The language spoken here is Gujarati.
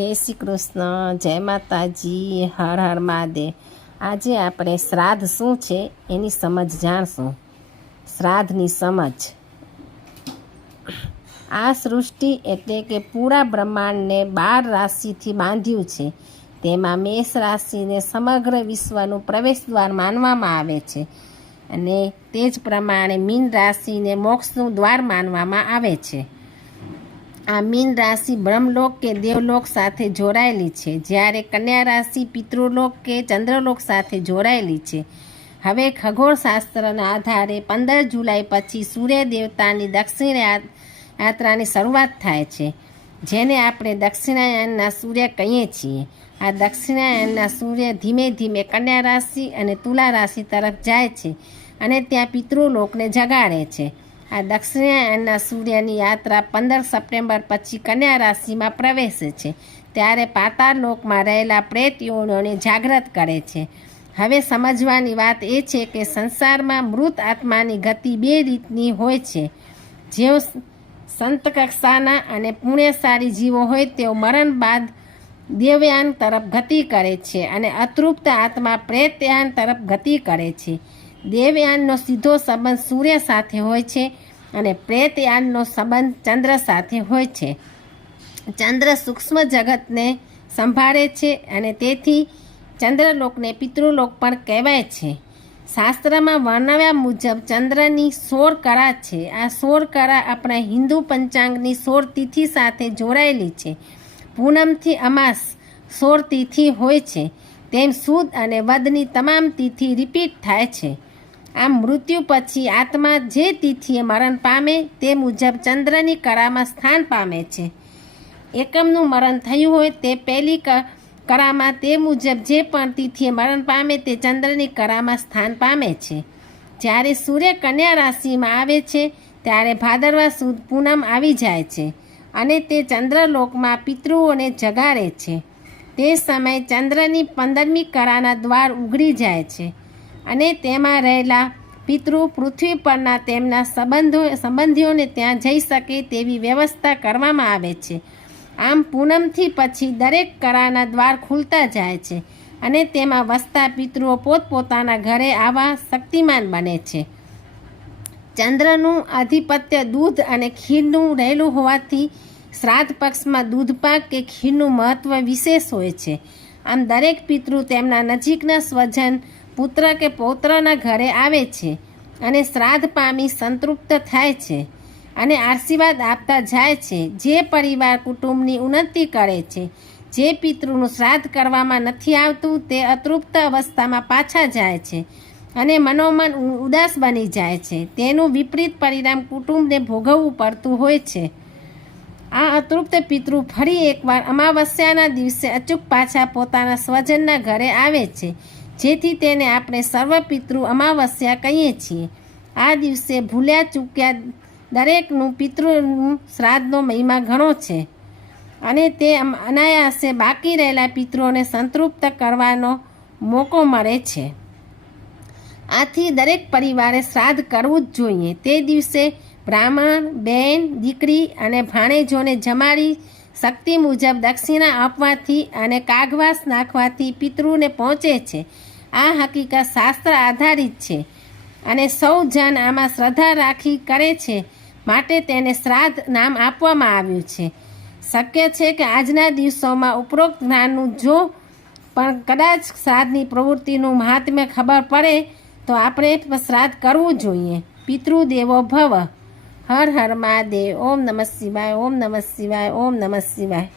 જય શ્રી કૃષ્ણ, જય માતાજી, હર હર મહાદેવ। આજે આપણે શ્રાદ્ધ શું છે એની સમજ જાણશું। શ્રાદ્ધની સમજ। આ સૃષ્ટિ એટલે કે પૂરા બ્રહ્માંડને 12 રાશિથી બાંધ્યું છે। તેમાં મેષ રાશિને સમગ્ર વિશ્વનું પ્રવેશદ્વાર માનવામાં આવે છે અને તે જ પ્રમાણે મીન રાશિને મોક્ષનું દ્વાર માનવામાં આવે છે। આ મીન રાશિ બ્રહ્મલોક કે દેવલોક સાથે જોડાયેલી છે, જ્યારે કન્યા રાશિ પિતૃલોક કે ચંદ્રલોક સાથે જોડાયેલી છે। હવે ખગોળશાસ્ત્રના આધારે 15 જુલાઈ પછી સૂર્ય દેવતાની દક્ષિણ યાત્રાની શરૂઆત થાય છે, જેને આપણે દક્ષિણાયનના સૂર્ય કહીએ છીએ। આ દક્ષિણાયનના સૂર્ય ધીમે ધીમે કન્યા રાશિ અને તુલા રાશિ તરફ જાય છે અને ત્યાં પિતૃલોકને જગાડે છે। આ દક્ષિણાયનના સૂર્યની યાત્રા 15 સપ્ટેમ્બર પછી કન્યા રાશિમાં પ્રવેશે છે, ત્યારે પાતાળ લોકમાં રહેલા પ્રેત યોનીઓને જાગૃત કરે છે। હવે સમજવાની વાત એ છે કે સંસારમાં મૃત આત્માની ગતિ 2 રીતની હોય છે। જેઓ સંત કક્ષાના અને પુણ્યશાળી જીવો હોય તેઓ મરણ બાદ દેવયાન તરફ ગતિ કરે છે અને અતૃપ્ત આત્મા પ્રેતયાન તરફ ગતિ કરે છે। દેવયાનનો સીધો સંબંધ સૂર્ય સાથે હોય છે અને પ્રેતયાનનો સંબંધ ચંદ્ર સાથે હોય છે। ચંદ્ર સૂક્ષ્મ જગતને સંભાળે છે અને તેથી ચંદ્રલોકને પિતૃલોક પણ કહેવાય છે। શાસ્ત્રમાં વર્ણવ્યા મુજબ ચંદ્રની 16 કળા છે। આ 16 કળા આપણા હિન્દુ પંચાંગની 16 તિથિ સાથે જોડાયેલી છે। પૂનમથી અમાસ 16 તિથિ હોય છે, તેમ સુદ અને વદની તમામ તિથિ રિપીટ થાય છે। આમ મૃત્યુ પછી આત્મા જે તિથિએ મરણ પામે તે મુજબ ચંદ્રની કળામાં સ્થાન પામે છે। એકમનું મરણ થયું હોય તે પહેલી કળામાં, તે મુજબ જે પણ તિથિએ મરણ પામે તે ચંદ્રની કળામાં સ્થાન પામે છે। જ્યારે સૂર્ય કન્યા રાશિમાં આવે છે ત્યારે ભાદરવા સુદ પૂનમ આવી જાય છે અને તે ચંદ્રલોકમાં પિતૃઓને જગાડે છે। તે સમયે ચંદ્રની 15મી કળાના દ્વાર ઉઘડી જાય છે અને તેમાં રહેલા પિતૃ પૃથ્વી પરના તેમના સંબંધીઓને ત્યાં જઈ શકે તેવી વ્યવસ્થા કરવામાં આવે છે। આમ પૂનમથી પછી દરેક કળાના દ્વાર ખુલતા જાય છે અને તેમાં વસતા પિતૃઓ પોતપોતાના ઘરે આવવા શક્તિમાન બને છે। ચંદ્રનું આધિપત્ય દૂધ અને ખીરનું રહેલું હોવાથી શ્રાદ્ધ પક્ષમાં દૂધપાક કે ખીરનું મહત્વ વિશેષ હોય છે। આમ દરેક પિતૃ તેમના નજીકના સ્વજન પુત્ર કે પૌત્રના ઘરે આવે છે અને શ્રાદ્ધ પામી સંતૃપ્ત થાય છે અને આશીર્વાદ આપતા જાય છે। જે પરિવાર કુટુંબની ઉન્નતિ કરે છે, જે પિતૃનું શ્રાદ્ધ કરવામાં નથી આવતું તે અતૃપ્ત અવસ્થામાં પાછા જાય છે અને મનોમન ઉદાસ બની જાય છે। તેનું વિપરીત પરિણામ કુટુંબને ભોગવવું પડતું હોય છે। આ અતૃપ્ત પિતૃ ફરી એકવાર અમાવસ્યાના દિવસે અચૂક પાછા પોતાના સ્વજનના ઘરે આવે છે, જેથી તેને આપણે સર્વ પિતૃ અમાવસ્યા કહીએ છીએ। આ દિવસે ભૂલ્યા ચૂક્યા દરેકનું પિતૃનું શ્રાદ્ધનો મહિમા ઘણો છે અને તે અનાયાસે બાકી રહેલા પિતૃઓને સંતૃપ્ત કરવાનો મોકો મળે છે। આથી દરેક પરિવારે શ્રાદ્ધ કરવું જ જોઈએ। તે દિવસે બ્રાહ્મણ, બહેન, દીકરી અને ભાણેજોને જમાડી શક્તિ મુજબ દક્ષિણા આપવાથી અને કાગવાસ નાખવાથી પિતૃને પહોંચે છે। આ હકીકત શાસ્ત્ર આધારિત છે અને સૌ જન આમાં શ્રદ્ધા રાખી કરે છે, માટે તેને શ્રાદ્ધ નામ આપવામાં આવ્યું છે। શક્ય છે કે આજના દિવસોમાં ઉપરોક્ત જ્ઞાનનું જો પણ કદાચ શ્રાદ્ધની પ્રવૃત્તિનું મહાત્મ્ય ખબર પડે તો આપણે શ્રાદ્ધ કરવું જોઈએ। પિતૃદેવો ભવ। હર હર મહાદેવ। ઓમ નમઃ શિવાય, ઓમ નમઃ શિવાય, ઓમ નમઃ શિવાય।